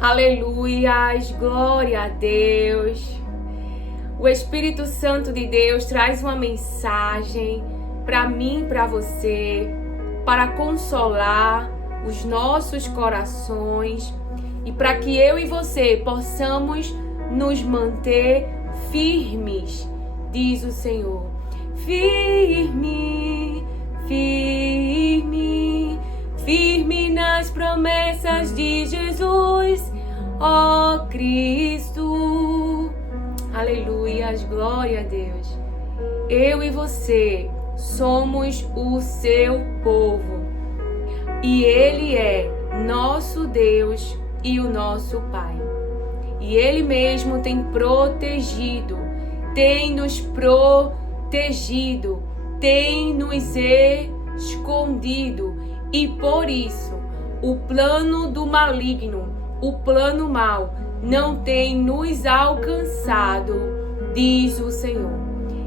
Aleluias, glória a Deus. O Espírito Santo de Deus traz uma mensagem para mim, para você, para consolar os nossos corações e para que eu e você possamos nos manter firmes, diz o Senhor. Firme, firme, firme nas promessas de Jesus, ó Cristo. Aleluias, glória a Deus. Eu e você somos o seu povo e Ele é nosso Deus e o nosso Pai. E Ele mesmo tem protegido, tem nos protegido, tem nos escondido. E por isso, o plano do maligno, o plano mau, não tem nos alcançado, diz o Senhor.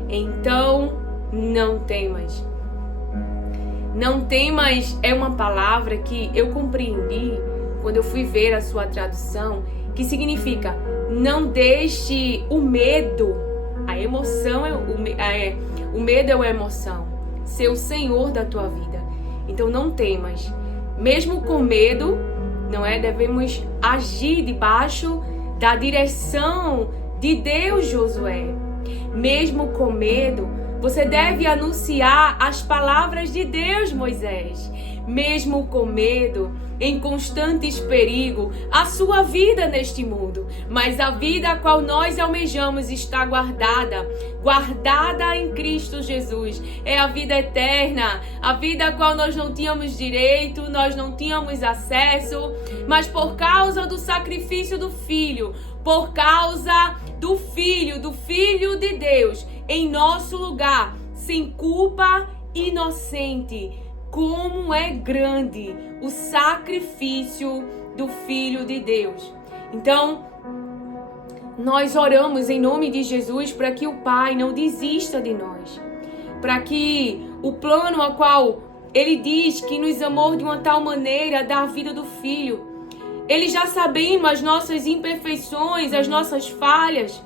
Então, não temas. Não temas é uma palavra que eu compreendi quando eu fui ver a sua tradução, que significa não deixe o medo, a emoção, o medo é uma emoção, ser o Senhor da tua vida. Então não temas, mesmo com medo, não é? Devemos agir debaixo da direção de Deus, Josué. Mesmo com medo, você deve anunciar as palavras de Deus, Moisés. Mesmo com medo, em constantes perigo, a sua vida neste mundo. Mas a vida a qual nós almejamos está guardada em Cristo Jesus. É a vida eterna, a vida a qual nós não tínhamos direito, nós não tínhamos acesso, mas por causa do sacrifício do Filho, por causa do Filho de Deus, em nosso lugar, sem culpa, inocente. Como é grande o sacrifício do Filho de Deus. Então, nós oramos em nome de Jesus para que o Pai não desista de nós. Para que o plano a qual Ele diz que nos amou de uma tal maneira da vida do Filho. Ele já sabemos as nossas imperfeições, as nossas falhas.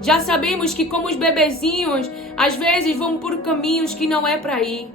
Já sabemos que como os bebezinhos, às vezes vão por caminhos que não é para ir.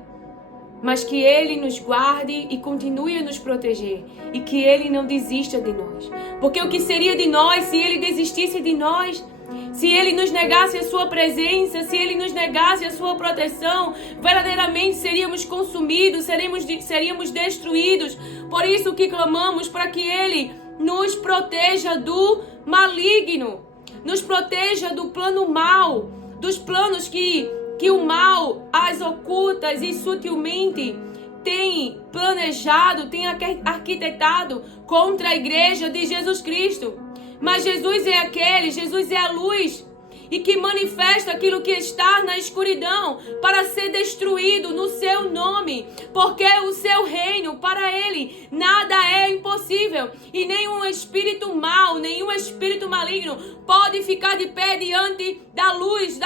Mas que Ele nos guarde e continue a nos proteger. E que Ele não desista de nós. Porque o que seria de nós se Ele desistisse de nós? Se Ele nos negasse a sua presença, se Ele nos negasse a sua proteção, verdadeiramente seríamos consumidos, seríamos destruídos. Por isso que clamamos para que Ele nos proteja do maligno. Nos proteja do plano mau, dos planos que o mal, as ocultas e sutilmente tem planejado, tem arquitetado contra a igreja de Jesus Cristo. Mas Jesus é a luz e que manifesta aquilo que está na escuridão para ser destruído no seu nome, porque o seu reino, para Ele, nada é impossível e nenhum espírito mau, nenhum espírito maligno pode ficar de pé diante da luz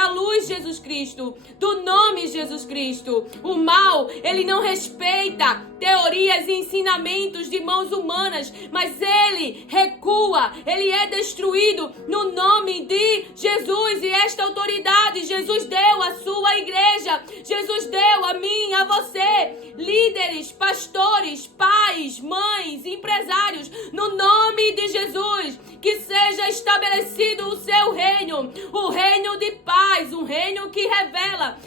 Jesus Cristo, do nome Jesus Cristo. O mal, ele não respeita teorias e ensinamentos de mãos humanas, mas ele recua, ele é destruído no nome de Jesus. E esta autoridade Jesus deu à sua igreja, Jesus deu a mim, a você, líderes, pastores, pais, mães, empresários, no nome de Jesus, que seja estabelecido o seu reino, o reino de paz, um reino que revela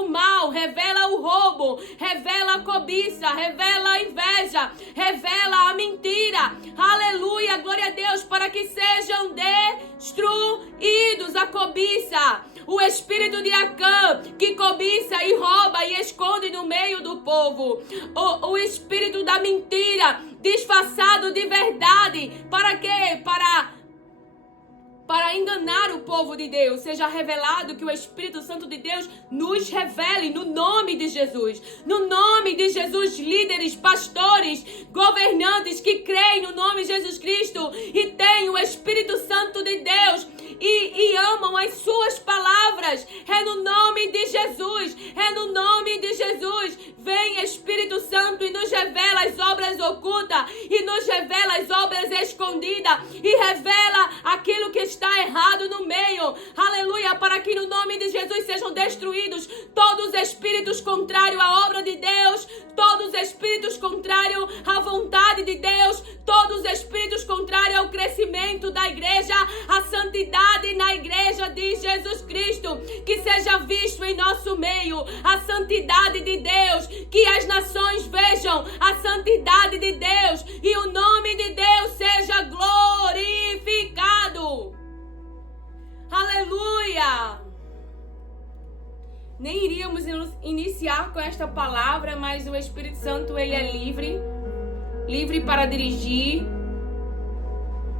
o mal, revela o roubo, revela a cobiça, revela a inveja, revela a mentira. Aleluia, glória a Deus, para que sejam destruídos a cobiça, o espírito de Acã, que cobiça e rouba e esconde no meio do povo, o espírito da mentira, disfarçado de verdade, para quê? Para enganar o povo de Deus, seja revelado, que o Espírito Santo de Deus nos revele no nome de Jesus. No nome de Jesus, líderes, pastores, governantes que creem no nome de Jesus Cristo e têm o Espírito Santo de Deus e amam as suas palavras. É no nome de Jesus, é no nome de Jesus. Vem Espírito Santo e nos revela as obras ocultas oculta e nos revela as obras escondidas e revela aquilo que está errado no meio. Aleluia, para que no nome de Jesus sejam destruídos todos os espíritos contrários à obra de Deus, todos os espíritos contrários à vontade de Deus, todos os espíritos contrários ao crescimento da igreja, à santidade na igreja de Jesus Cristo, que seja visto em nosso meio a santidade de Deus, que as nações vejam a santidade de Deus e o nome de Deus seja glorificado. Aleluia! Nem iríamos iniciar com esta palavra, mas o Espírito Santo, ele é livre para dirigir,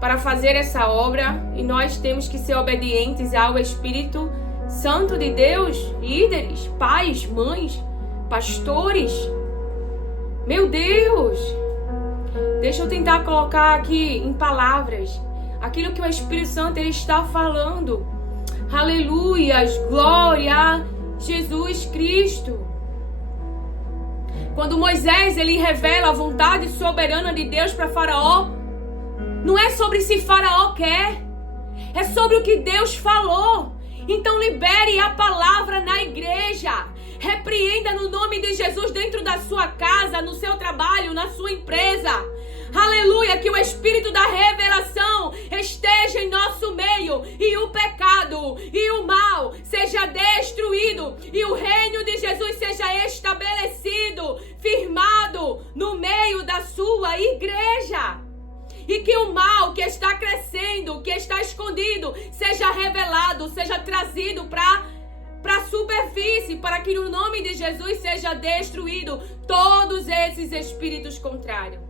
para fazer essa obra, e nós temos que ser obedientes ao Espírito Santo de Deus, líderes, pais, mães, pastores. Meu Deus! Deixa eu tentar colocar aqui em palavras aquilo que o Espírito Santo ele está falando. Aleluias, glória a Jesus Cristo. Quando Moisés ele revela a vontade soberana de Deus para Faraó, não é sobre se Faraó quer, é sobre o que Deus falou. Então libere a palavra na igreja. Repreenda no nome de Jesus dentro da sua casa, no seu trabalho, na sua empresa. Aleluia, que o Espírito da revelação esteja em nosso meio e o pecado e o mal seja destruído e o reino de Jesus seja estabelecido, firmado no meio da sua igreja. E que o mal que está crescendo, que está escondido, seja revelado, seja trazido para a superfície, para que no nome de Jesus seja destruído todos esses espíritos contrários.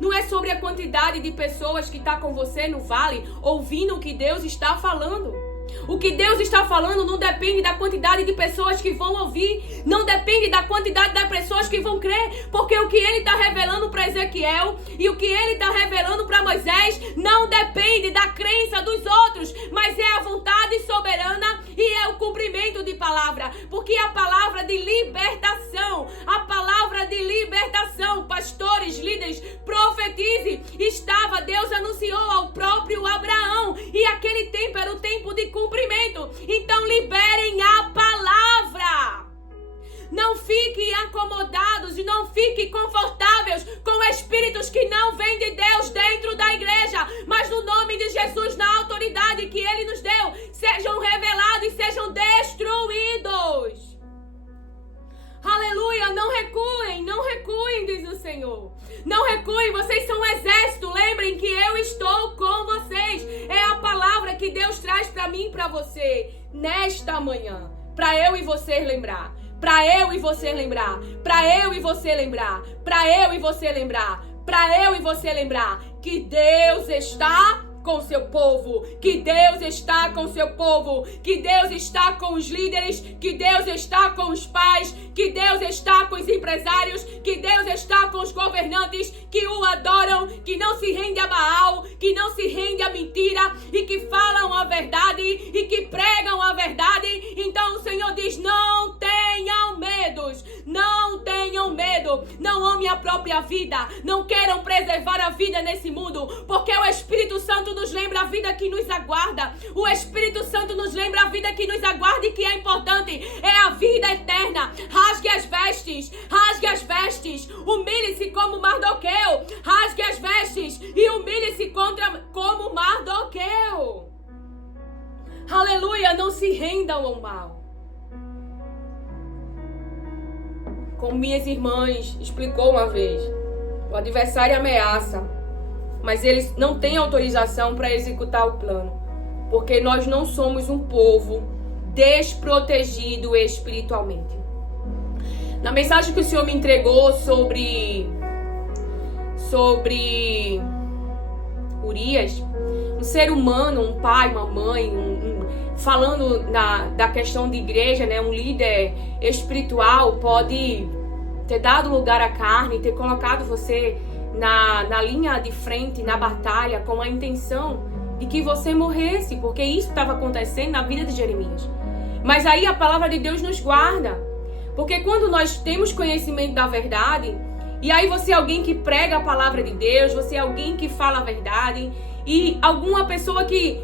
Não é sobre a quantidade de pessoas que está com você no vale, ouvindo o que Deus está falando. O que Deus está falando não depende da quantidade de pessoas que vão ouvir, não depende da quantidade de pessoas que vão crer, porque o que ele está revelando para Ezequiel e o que ele está revelando para Moisés não depende da crença dos outros, mas é a vontade soberana e é o cumprimento de palavra, porque a palavra de libertação, pastores, líderes, profetize, Deus anunciou ao próprio Abraão, e aquele tempo era o tempo de cumprimento. Então liberem a palavra. Não fiquem acomodados e não fiquem confortáveis com espíritos que não vêm de Deus dentro da igreja, mas no nome de Jesus, na autoridade que Ele nos deu, sejam revelados e sejam destruídos. Aleluia, não recuem, diz o Senhor. Não recuem, vocês são um exército, lembrem que eu estou com vocês. É a palavra que Deus traz para mim e para você, nesta manhã, para eu e você lembrar. Para eu e você lembrar, para eu e você lembrar, para eu e você lembrar, para eu e você lembrar que Deus está com o seu povo, que Deus está com o seu povo, que Deus está com os líderes, que Deus está com os pais, que Deus está com os empresários, que Deus está com os governantes que o adoram, que não se rende a Baal, que não se rende a mentira e que falam a verdade e que pregam a verdade. Então o Senhor diz: não tenham medos, não tenham medo, não amem a própria vida, não queiram preservar a vida nesse mundo, porque o Espírito Santo nos lembra a vida que nos aguarda. O Espírito Santo nos lembra a vida que nos aguarda e que é importante, é a vida eterna. Rasgue as vestes, humilhe-se como Mardoqueu, rasgue as vestes e humilhe-se como Mardoqueu. Aleluia, não se rendam ao mal. Como minhas irmãs explicou uma vez, o adversário ameaça, mas eles não têm autorização para executar o plano, porque nós não somos um povo desprotegido espiritualmente. Na mensagem que o Senhor me entregou sobre Urias, um ser humano, um pai, uma mãe, falando da questão de igreja, né, um líder espiritual pode ter dado lugar à carne, ter colocado você na linha de frente, na batalha, com a intenção de que você morresse, porque isso estava acontecendo na vida de Jeremias. Mas aí a palavra de Deus nos guarda, porque quando nós temos conhecimento da verdade E aí você é alguém que prega a palavra de Deus, você é alguém que fala a verdade, e alguma pessoa que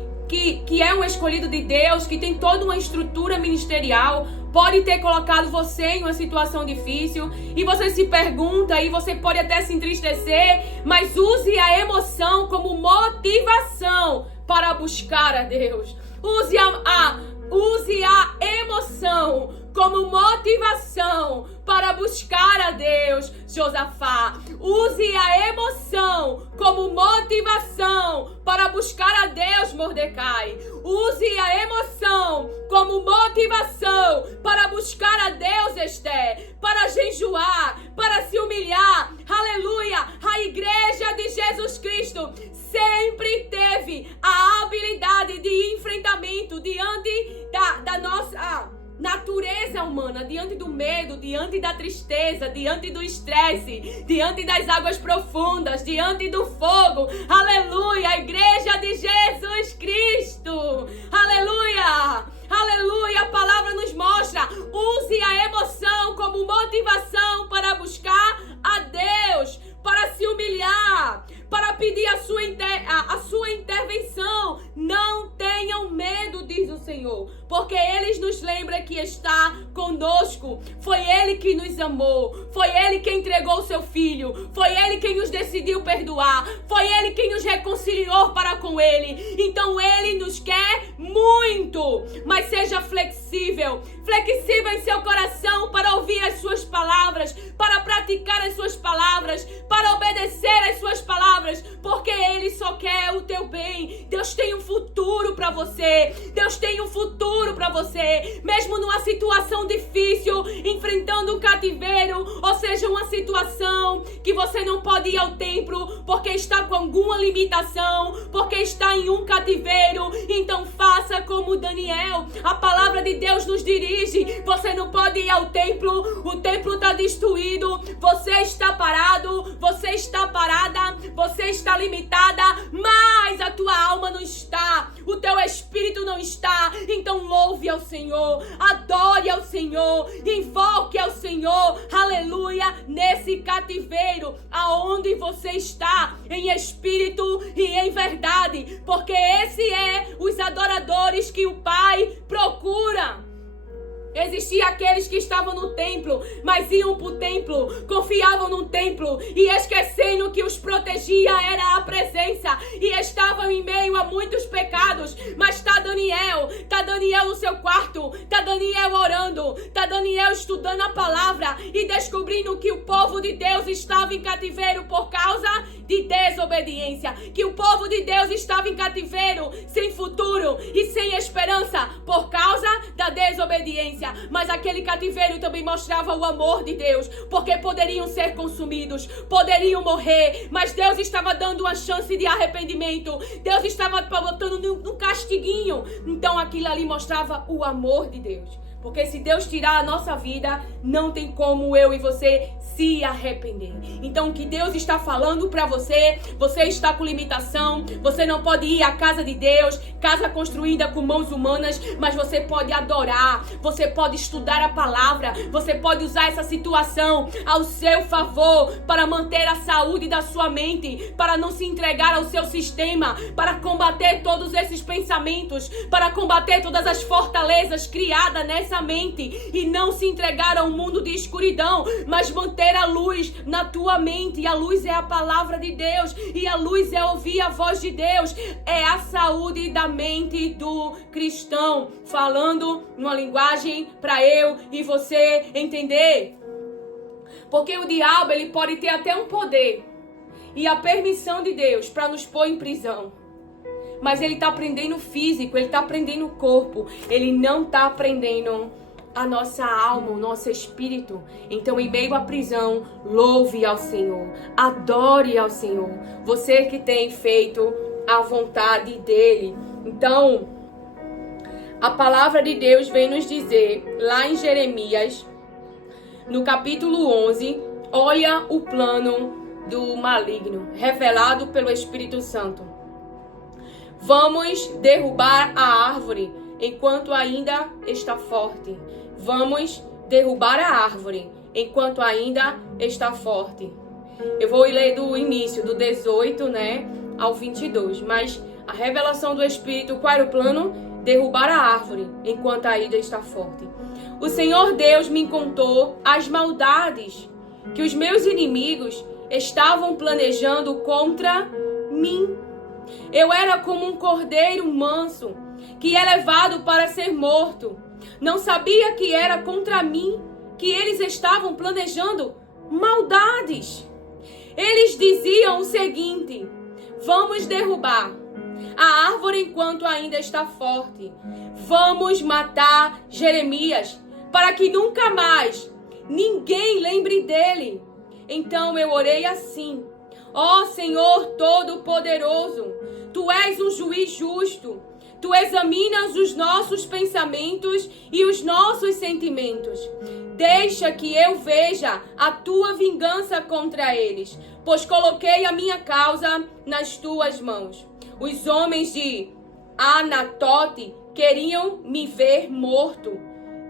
é um escolhido de Deus, que tem toda uma estrutura ministerial, pode ter colocado você em uma situação difícil, e você se pergunta, e você pode até se entristecer, mas use a emoção como motivação para buscar a Deus. Use a emoção como motivação para buscar a Deus, Josafá. Use a emoção como motivação para buscar a Deus, Mordecai. Use a emoção como motivação para buscar a Deus, Esther. Para jejuar, para se humilhar. Aleluia! A igreja de Jesus Cristo sempre teve a habilidade de enfrentamento diante da nossa natureza humana, diante do medo, diante da tristeza, diante do estresse, diante das águas profundas, diante do fogo. Aleluia! A igreja de Jesus Cristo. Aleluia! Aleluia! A palavra nos mostra. Use a emoção como motivação para buscar a Deus, para se humilhar, para pedir a sua intervenção. Não tenham medo, diz o Senhor, porque Ele nos lembra que está conosco. Foi Ele que nos amou, foi Ele quem entregou o seu Filho, foi Ele quem nos decidiu perdoar, foi Ele quem nos reconciliou para com Ele. Então Ele nos quer muito, mas seja flexível em seu coração para ouvir as suas palavras, para praticar as suas palavras, para obedecer as suas palavras, porque Ele só quer o teu bem. Deus tem um futuro para você. Deus tem um futuro para você. Mesmo numa situação difícil, enfrentando um cativeiro, ou seja, uma situação que você não pode ir ao templo porque está com alguma limitação, porque está em um cativeiro, então faça como Daniel. A palavra de Deus nos dirige. Você não pode ir ao templo, o templo está destruído, você está parado, você está parada, você está limitada, mas a tua alma não está, o teu espírito não está. Então louve ao Senhor, adore ao Senhor, invoque ao Senhor, aleluia, nesse cativeiro aonde você está, em espírito e em verdade, porque esse é os adoradores que o Pai procura. Existiam aqueles que estavam no templo, mas iam para o templo, confiavam no templo e esquecendo que os protegia era a presença, e estavam em meio a muitos pecados. Mas está Daniel no seu quarto, está Daniel orando, está Daniel estudando a palavra e descobrindo que o povo de Deus estava em cativeiro por causa de desobediência, que o povo de Deus estava em cativeiro sem futuro e sem esperança por causa da desobediência. Mas aquele cativeiro também mostrava o amor de Deus, porque poderiam ser consumidos, poderiam morrer, mas Deus estava dando uma chance de arrependimento, Deus estava botando um castiguinho. Então aquilo ali mostrava o amor de Deus, porque se Deus tirar a nossa vida, não tem como eu e você se arrepender. Então o que Deus está falando para você, você está com limitação, você não pode ir à casa de Deus, casa construída com mãos humanas, mas você pode adorar, você pode estudar a palavra, você pode usar essa situação ao seu favor para manter a saúde da sua mente, para não se entregar ao seu sistema, para combater todos esses pensamentos, para combater todas as fortalezas criadas nessa mente e não se entregar ao mundo de escuridão, mas manter a luz na tua mente. E a luz é a palavra de Deus, e a luz é ouvir a voz de Deus, é a saúde da mente do cristão, falando numa linguagem para eu e você entender. Porque o diabo, ele pode ter até um poder e a permissão de Deus para nos pôr em prisão, mas ele está prendendo o físico, ele está prendendo o corpo, ele não está prendendo a nossa alma, o nosso espírito. Então, em meio à prisão, louve ao Senhor, adore ao Senhor, você que tem feito a vontade dele. Então, a palavra de Deus vem nos dizer, lá em Jeremias, no capítulo 11, olha o plano do maligno, revelado pelo Espírito Santo. Vamos derrubar a árvore enquanto ainda está forte. Vamos derrubar a árvore enquanto ainda está forte. Eu vou ler do início, do 18, né, ao 22. Mas a revelação do Espírito, qual era o plano? Derrubar a árvore enquanto a ira está forte. O Senhor Deus me contou as maldades que os meus inimigos estavam planejando contra mim. Eu era como um cordeiro manso que é levado para ser morto. Não sabia que era contra mim que eles estavam planejando maldades. Eles diziam o seguinte: vamos derrubar a árvore enquanto ainda está forte. Vamos matar Jeremias para que nunca mais ninguém lembre dele. Então eu orei assim: ó Senhor Todo-Poderoso, Tu és um juiz justo. Tu examinas os nossos pensamentos e os nossos sentimentos. Deixa que eu veja a Tua vingança contra eles, pois coloquei a minha causa nas Tuas mãos. Os homens de Anatote queriam me ver morto.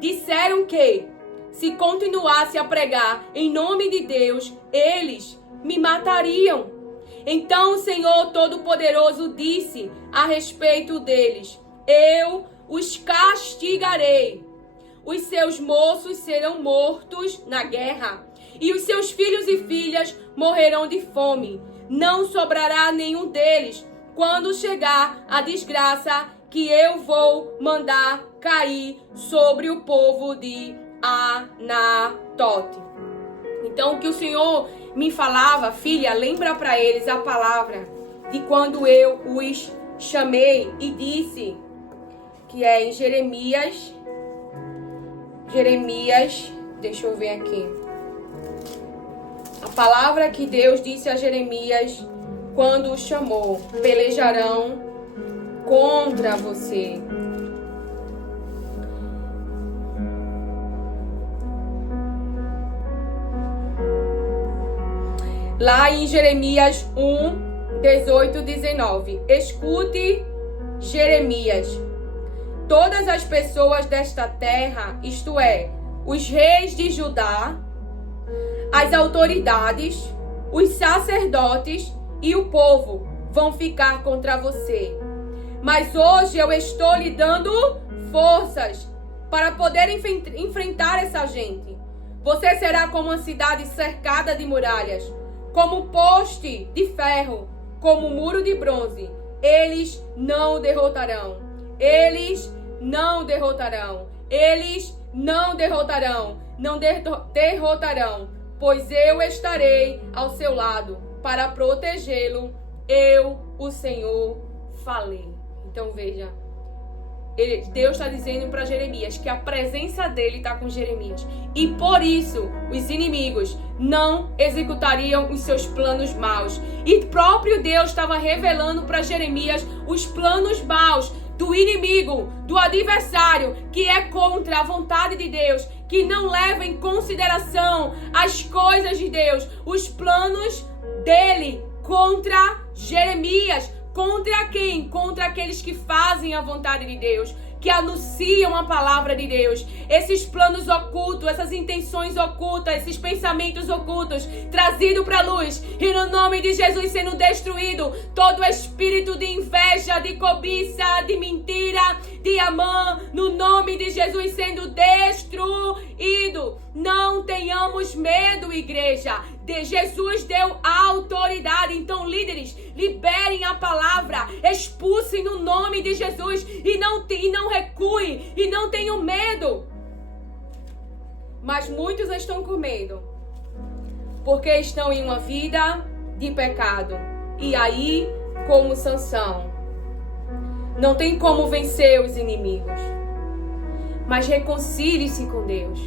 Disseram que, se continuasse a pregar em nome de Deus, eles me matariam. Então o Senhor Todo-Poderoso disse a respeito deles: eu os castigarei. Os seus moços serão mortos na guerra, e os seus filhos e filhas morrerão de fome. Não sobrará nenhum deles quando chegar a desgraça que eu vou mandar cair sobre o povo de Anatote. Então o que o Senhor me falava: filha, lembra para eles a palavra de quando eu os chamei e disse, que é em Jeremias, deixa eu ver aqui. A palavra que Deus disse a Jeremias quando o chamou: pelejarão contra você. Lá em Jeremias 1, 18, 19. Escute, Jeremias. Todas as pessoas desta terra, isto é, os reis de Judá, as autoridades, os sacerdotes e o povo vão ficar contra você. Mas hoje eu estou lhe dando forças para poder enfrentar essa gente. Você será como uma cidade cercada de muralhas, como um poste de ferro, como um muro de bronze. Eles não o derrotarão. Eles não derrotarão. Eles não derrotarão. Não derrotarão, pois eu estarei ao seu lado para protegê-lo. Eu, o Senhor, falei. Então veja, Deus está dizendo para Jeremias que a presença dele está com Jeremias. E por isso os inimigos não executariam os seus planos maus. E próprio Deus estava revelando para Jeremias os planos maus do inimigo, do adversário, que é contra a vontade de Deus, que não leva em consideração as coisas de Deus, os planos dele contra Jeremias. Contra quem? Contra aqueles que fazem a vontade de Deus, que anunciam a palavra de Deus. Esses planos ocultos, essas intenções ocultas, esses pensamentos ocultos, trazido para a luz. E no nome de Jesus sendo destruído todo espírito de inveja, de cobiça, de mentira, de Amã, no nome de Jesus sendo destruído. Não tenhamos medo, igreja. Jesus deu autoridade. Então, líderes, liberem a palavra, expulsem no nome de Jesus e não recuem e não tenham medo. Mas muitos estão com medo porque estão em uma vida de pecado. E aí, como Sansão, não tem como vencer os inimigos. Mas reconcilie-se com Deus.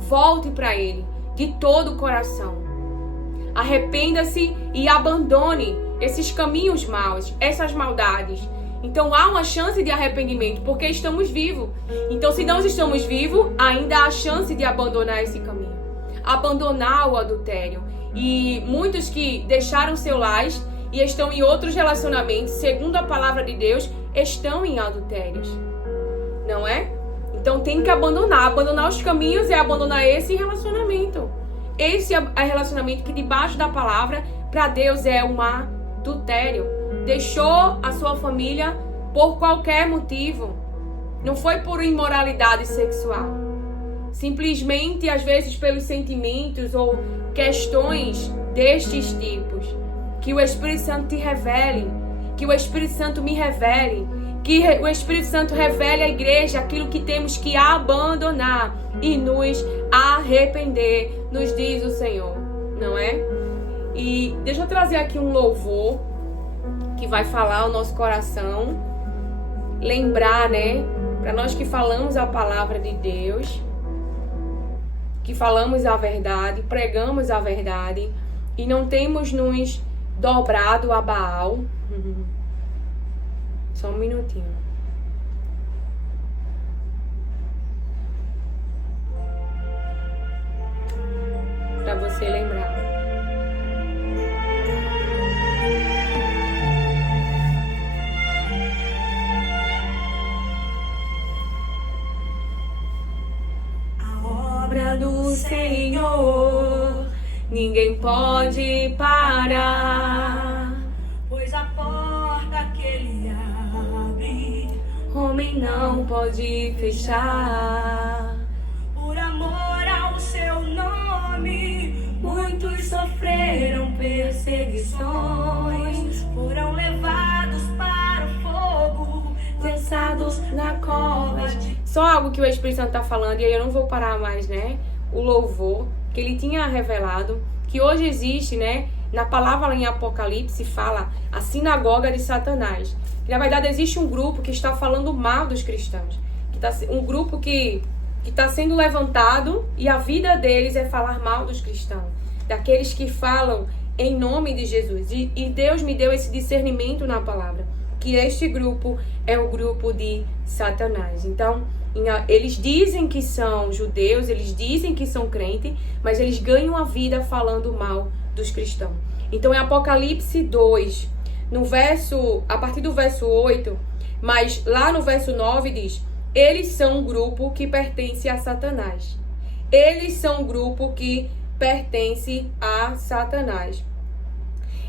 Volte para Ele de todo o coração. Arrependa-se e abandone esses caminhos maus, essas maldades. Então há uma chance de arrependimento, porque estamos vivos. Então, se nós estamos vivos, ainda há chance de abandonar esse caminho. Abandonar o adultério. E muitos que deixaram seu lar e estão em outros relacionamentos, segundo a palavra de Deus, estão em adultérios. Não é? Então tem que abandonar. Abandonar os caminhos é abandonar esse relacionamento. esse é relacionamento que debaixo da palavra, para Deus é um adultério. Deixou a sua família por qualquer motivo. Não foi por imoralidade sexual. Simplesmente, às vezes, pelos sentimentos ou questões destes tipos. Que o Espírito Santo te revele. Que o Espírito Santo me revele. Que o Espírito Santo revele à igreja aquilo que temos que abandonar e nos arrepender, nos diz o Senhor, não é? E deixa eu trazer aqui um louvor que vai falar ao nosso coração, lembrar, né? Para nós que falamos a palavra de Deus, que falamos a verdade, pregamos a verdade e não temos nos dobrado a Baal. Só um minutinho. Para você lembrar. A obra do Senhor ninguém pode parar, pois a porta que Ele abre, homem não pode fechar. Por amor ao seu nome, muitos sofreram perseguições, foram levados para o fogo, lançados na cova. Só algo que o Espírito Santo está falando, e aí eu não vou parar mais, né? O louvor que ele tinha revelado, que hoje existe, né? Na palavra em Apocalipse fala a sinagoga de Satanás. Que, na verdade, existe um grupo que está falando mal dos cristãos. Um grupo que está sendo levantado e a vida deles é falar mal dos cristãos. Daqueles que falam em nome de Jesus. E Deus me deu esse discernimento na palavra. Que este grupo é o grupo de Satanás. Então, eles dizem que são judeus, eles dizem que são crentes, mas eles ganham a vida falando mal dos cristãos. Então, em Apocalipse 2, a partir do verso 8, mas lá no verso 9 diz: eles são um grupo que pertence a Satanás. Eles são um grupo que pertence a Satanás.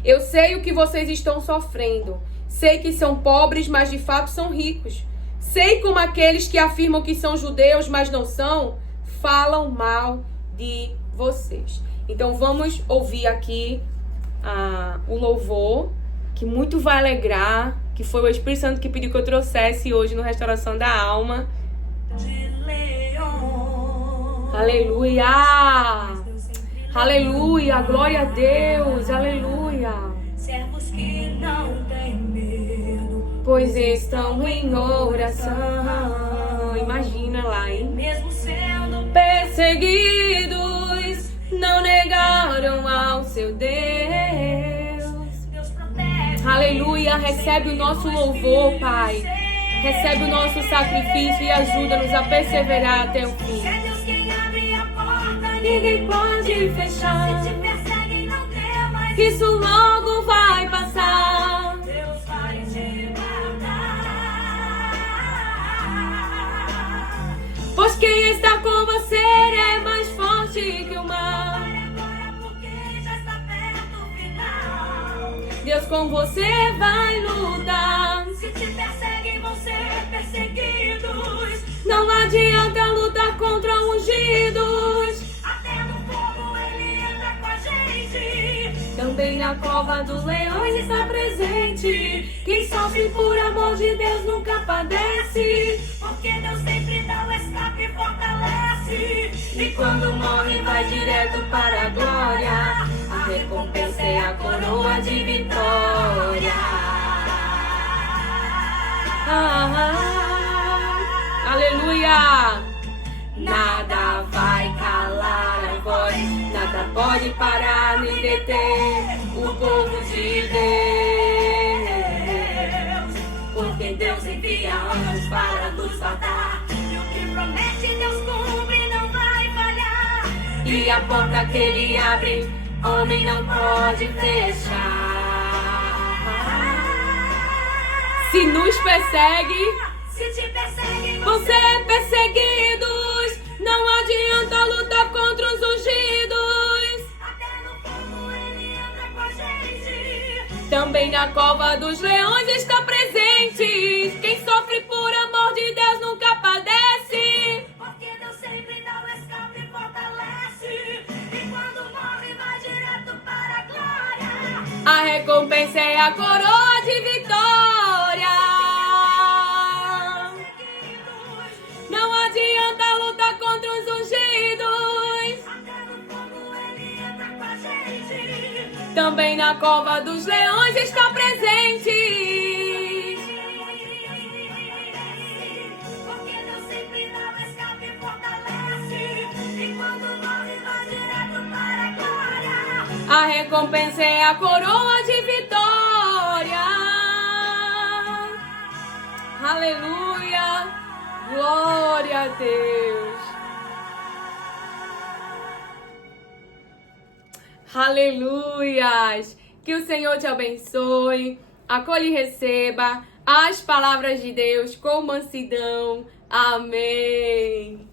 Eu sei o que vocês estão sofrendo. Sei que são pobres, mas de fato são ricos. Sei como aqueles que afirmam que são judeus, mas não são, falam mal de vocês. Então vamos ouvir aqui o louvor, que muito vai alegrar, que foi o Espírito Santo que pediu que eu trouxesse hoje no Restauração da Alma. Aleluia! Aleluia! Glória a Deus! Aleluia! Servos que não têm medo, pois estão em oração. Imagina lá, hein? Mesmo sendo perseguidos, não negaram ao seu Deus. Aleluia! Recebe o nosso louvor, Pai. Recebe o nosso sacrifício e ajuda-nos a perseverar até o fim. Ninguém pode fechar. Se te perseguem, não temas. Isso logo vai passar. Deus vai te guardar. Pois quem está com você é mais forte que o mar. Agora porque já está perto o final. Deus com você vai lutar. Se te perseguem, vão ser perseguidos. Não adianta lutar contra ungidos. Também na cova dos leões está presente. Quem sofre por amor de Deus nunca padece, porque Deus sempre dá o escape e fortalece. E quando morre vai direto para a glória. A recompensa é a coroa de vitória. Aleluia! Nada vai calar a voz, nada pode parar nem deter o povo de Deus. Porque Deus envia anjos para nos guardar, e o que promete Deus cumpre, não vai falhar. E a porta que Ele abre, homem não pode fechar. Se nos persegue, se te perseguem, vão ser perseguidos. Não adianta lutar contra os ungidos. Também na cova dos leões está presente. Quem sofre por amor de Deus nunca padece. Porque Deus sempre dá o escape e fortalece. E quando morre vai direto para a glória. A recompensa é a coroa de vitória. Não adianta lutar contra os ungidos. Até no fogo ele entra com a gente. Também na cova dos leões está presente. Porque Deus sempre dá o escape e fortalece. E quando morre vai direto para a glória. A recompensa é a coroa de vitória. Aleluia. Glória a Deus. Aleluias. Que o Senhor te abençoe. Acolhe e receba as palavras de Deus com mansidão. Amém.